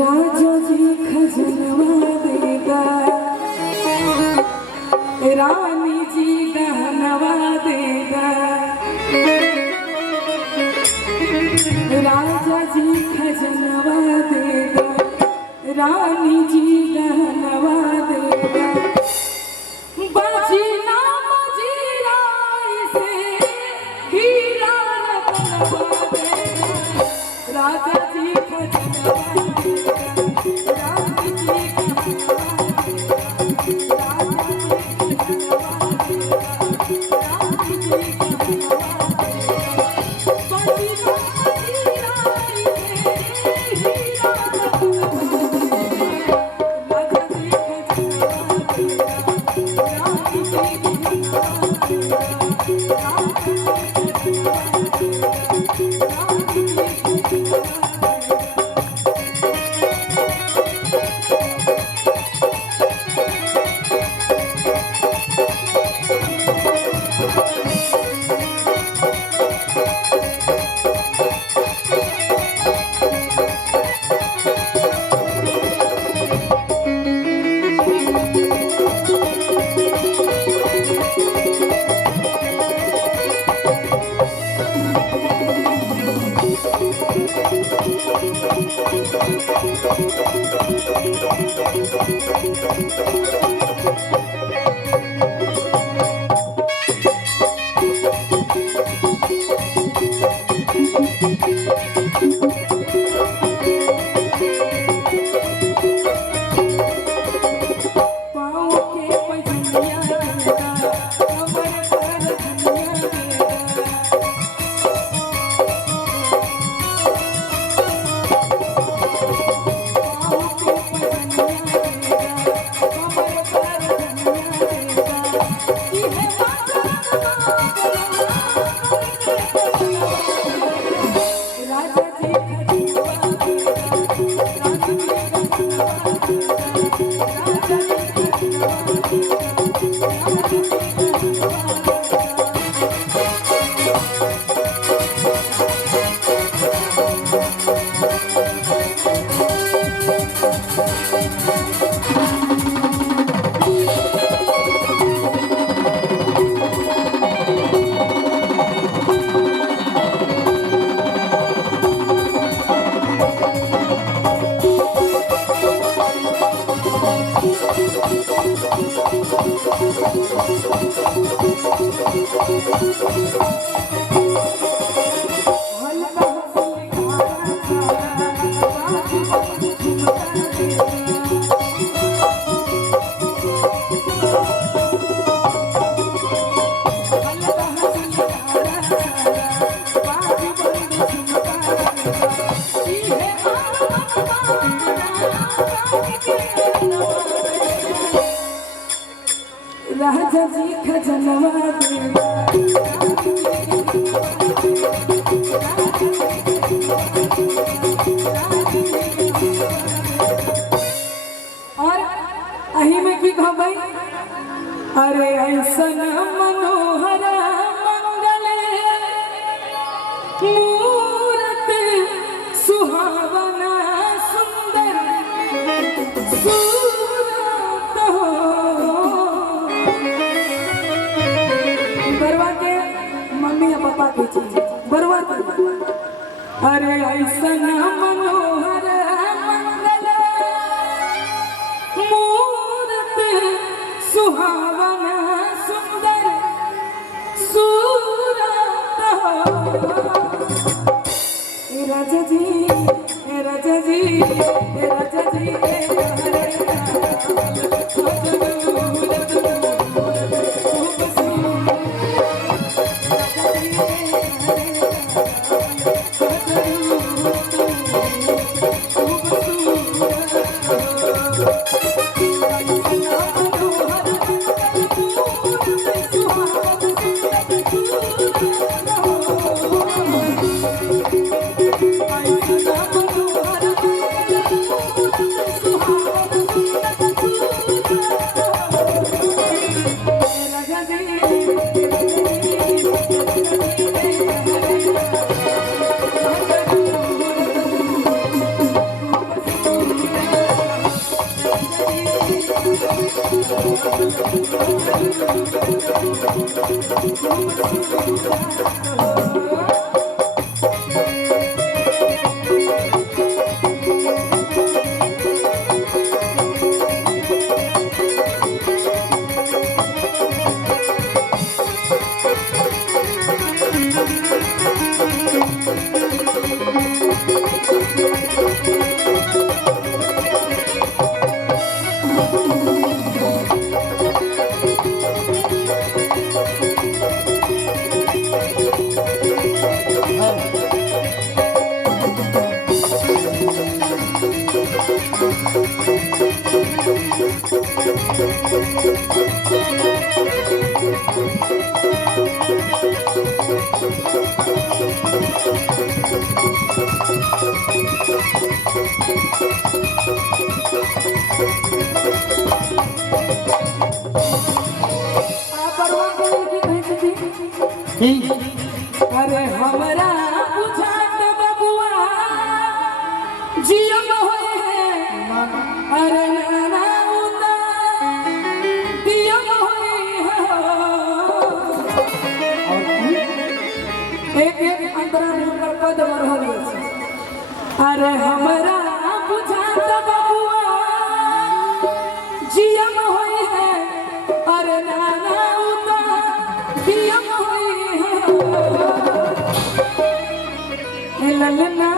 राजा जी खजनवा देगा, रानी जी गहनवा देगा। राजा जी खजनवा देगा, रानी जी गहनवा देगा। बाजी ना मजीरा से हीरा रतनवा देगा। राजा जी खजनवा देगा, रानी जी गहनवा देगा। राजा जी खजनवा देगा, रानी जी गहनवा देगा। बाजी ना मजीरा से हीरा रतनवा देगा। राजा जी खजनवा देगा, रानी जी गहनवा देगा। राजा जी खजनवा देगा, रानी जी गहनवा देगा। पाँव के पैजनिया देगा, कमर पर धनिया देगा। पाँव के पैजनिया देगा, कमर पर धनिया देगा। इहे बाजा राजा जी खजनवा देगा, रानी जी गहनवा देगा। राजा जी खजनवा देगा, रानी जी गहनवा देगा। हल्का हंसी खाना खाना, बाजी बंद झुमका देगा। हल्का हंसी खाना खाना, बाजी बंद झुमका देगा। इहे राजा जी खजनवा देगा, रानी जी गहनवा देगा। राजा जी खजनवा देगा, रानी जी गहनवा देगा। और अही में की कहबै, अरे ऐसन मनोहर मंगल मूरत सुहावना सुंदर सूरत हो। बरवा के मम्मी या पापा के चीज बरवा के। अरे ऐसन मनोहर मंगल मूरत सुहावना सुंदर सूरत हो। ए राजा जी, ए राजा जी, ए राजा जी के घरे सुहावना अरे हमरा बुझात बबुआ जियम होए अरे नाना उदा दियम होए एक एक अंतरा पर पद बढ़ल छै। अरे हमरा बुझात बबुआ जियम होए अरे नाना उदा दियम ललना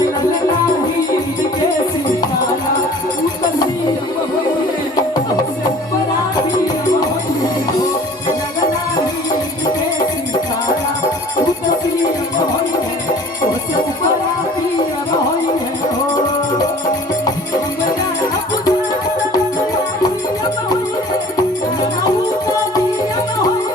ललना ही के सितारा उतसी होए सबसे बड़ा भी होए ललना ही के सितारा उतसी होए सबसे बड़ा भी होए हो हमरा बुझा होए ना उता दिया होए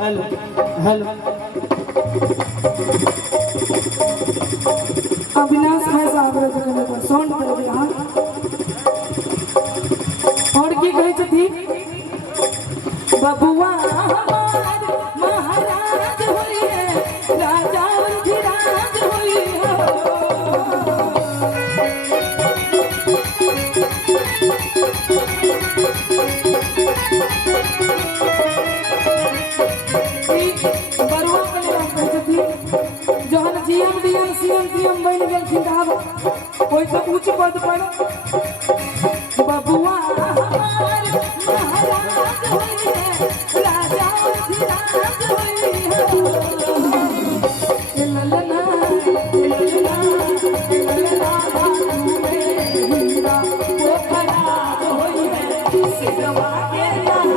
हेलो हेलो अविनाश भाई साहब रे जगह पर साउंड कर दिया। और की कहै छथि बबुआ हमार महाराज होइए राजा अधिराज होइए बरुआ के नाम कहै छथि जहन जीएम डीएम सीएम पीएम बन गेलखिन तब ओइ से उच्च पद पर बबुआ हमार महाराज होइए राजा अधिराज होइए ललना ललना ललना बाबू मेरा पोखरा होइए सिरवा के नाम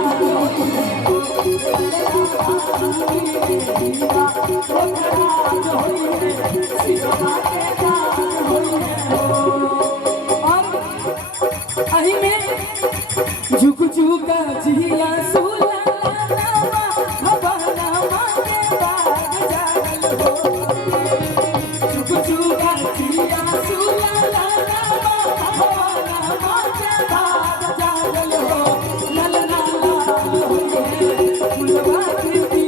अही में झुक झुका जिया सुला भवना के बाग जागल हो झुक झुका जिया सुला भवना के बाग जागल हो ललना फुलवा कृति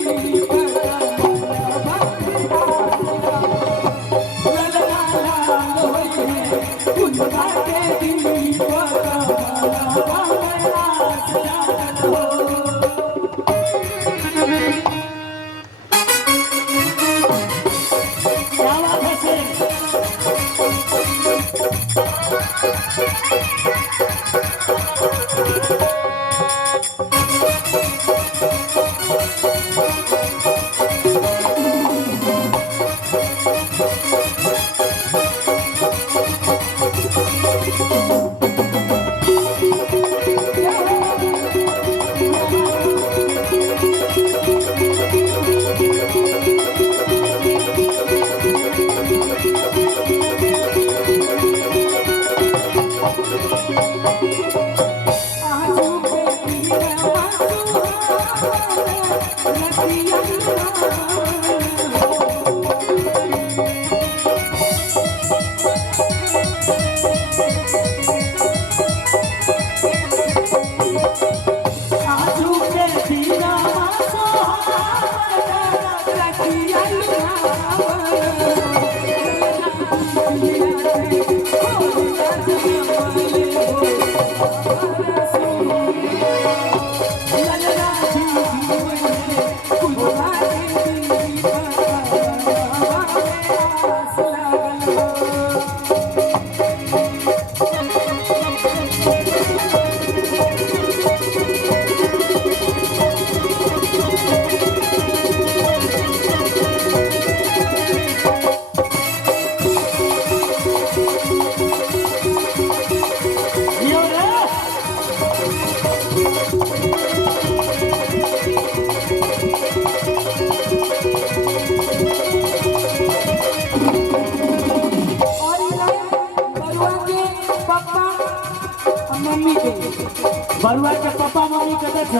बरुआ के पापा मम्मी के देख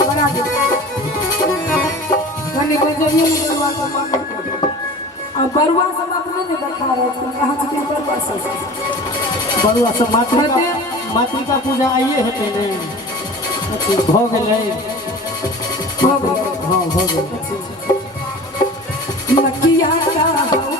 बना दे कने गजबिए में बरुआ का मां अब बरुआ सब अपने ने देखा रहे थे कहां से के बरुआ से बरुआ सब मातृका पूजा आइए हेते ने हो गेलै हो गेलै हां हो गेलै नकिया का